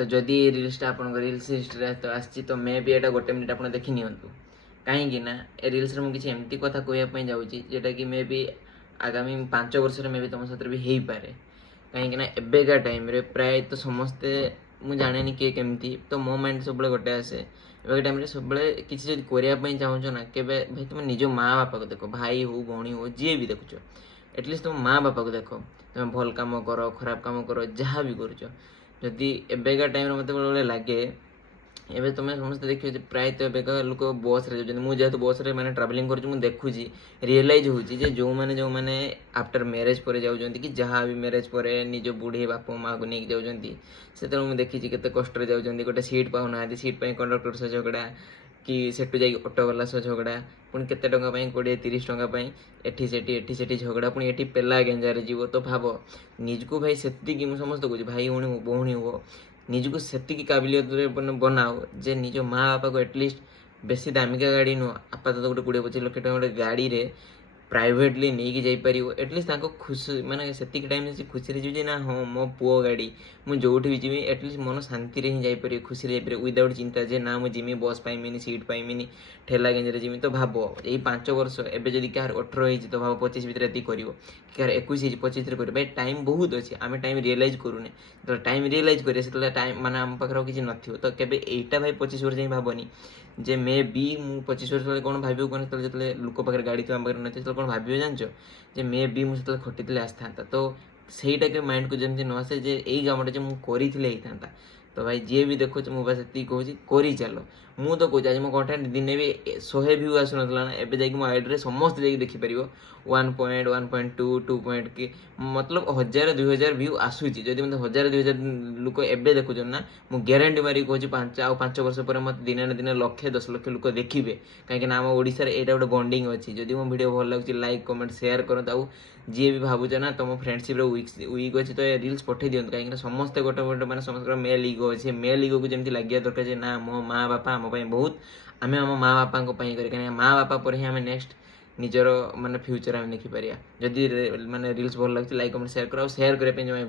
तो जदि रील्सटा आपन रील्स हिस्ट्री तो आसी तो मे भी एटा गोटे मिनिट आप देखी नियंतु कहीं ना ए रील्स मुझे एमती कथा कहवाई जाऊँगी जोटा कि मे भी आगामी 5 वर्ष मे भी तुम सहित भी हो पारे कहीं एବେका टाइम रे प्राय तो समस्ते मुझे जाने किए केमती तो मो माइंड सब गोटे आसे एबेका टाइम सब किसी करने चाहूँ ना के भाई तुम निज माँ बापा को देख भाई हो भौणी हो जी भी देखुच एटलिस्ट तुम माँ बापा को देख तुम भल कम कर खराब कम कर जहाँ भी करुदी एबेका टाइम मत बेले लगे एबे तुम समस्त देखिए प्रायतः एबेका लोक बस रे जाउछन मु जेहेतु बस रे माने ट्रैवलिंग करूँ मुझे देखुची रियलाइज होची जे जो माने आफ्टर मैरेज पर जाउछन कि जहाँ भी मैरेज पर निज बुढ़ी बाप माँ को नहीं जाउछन से मुझे देखी केते कष्ट रे जाउछन गोटे सीट पाउना सीट पे कंडक्टर से झगड़ा कि सेठू जाई ऑटो वाला सह झगड़ा पुणी केते टंका 20-30 टंका एठी सेठी झगड़ा पुणी एठी पेला गेंजारे जीव तो भाव निजको भाई सेतिकी मु समस्त कहूँ भाई भौणी हो निजको सेतिकी काबिलियत बनाओ जे निज माँ बापा को एटलिस्ट बेसी दामिका गाड़ी नुह आपातत गोटे 20-25 लाख टଙ୍କା गोटे गाड़ी रे प्राइवेटली नहीं जापर एटलिस्ट खुशी माने सेतिक टाइम से खुशी रे जी ना हाँ मो पुओ गाड़ी मुझे जो भी जी एटलिस्ट मन शांति रे ही जापर खुशी जापर विदाउट चिंता जे ना मुझे जिमी बस पाइमिनी सीट पाइमिनी ठेला गेंजे जिमी तो भाव यही 5 वर्ष एवं जब क्या 18 हो तो भाव 25 भितर ये कर क्या 21 25 कर भाई टाइम बहुत अच्छे आम टाइम रियलाइज करूने तो टाइम रियलाइज करें से टाइम माने आम पाखे किसी नथिबो तो केबे एटा भाई 25 वर्ष जाए भावनी जे मे बी मु 25 वर्ष तले कौन भाव कौन जो लोक पाखे गाड़ी तो आम पाखे नथी तो कौन भाव जानच जे मे बी मुझे खटी आसता तो सहीटा के माइंड को जमी न आसे जे यही कामटा जो मुझे था तो भाई जी भी देखो मुझे बस ये कहूँ करी चलो मु तो कहूँ आज मो कंटेंट दिन भी 100 व्यू आसुना ना एवं जाकि मो आईडी समस्त जाकि देखिपर 1.1.2 2 पॉइंट कि मतलब 1000-2000 व्यू आसूची जदि मतलब 1000-2000 लोक एवं देखुन ना मुझे ग्यारंटी मारिक कहूँ 5 वर्ष पर मत दिन ना दिन 1,00,000-10 लाख लोक देखिए कहीं आम ओडिशा रे एटा गोटे बॉन्डिंग अच्छी जदि मो वीडियो भल लगे लाइक कमेंट शेयर करते आउ जी भी भावुच ना तुम फ्रेंडशिप वीक अच्छी तो रिल्स पठे दिखाँ कहीं समस्ते गोटे गोटे मैंने समस्त मेल इगो अच्छे मेल इगो को जमी लगे दरकार ना मो माँ बापा आम बहुत आम आम माँ बापा कहीं माँ बापा पर ही आम नेक्स्ट निजर माने फ्यूचर आम देखिपर जदि माने रिल्स भल लगे लाइक कमेंट शेयर कर शेयर करने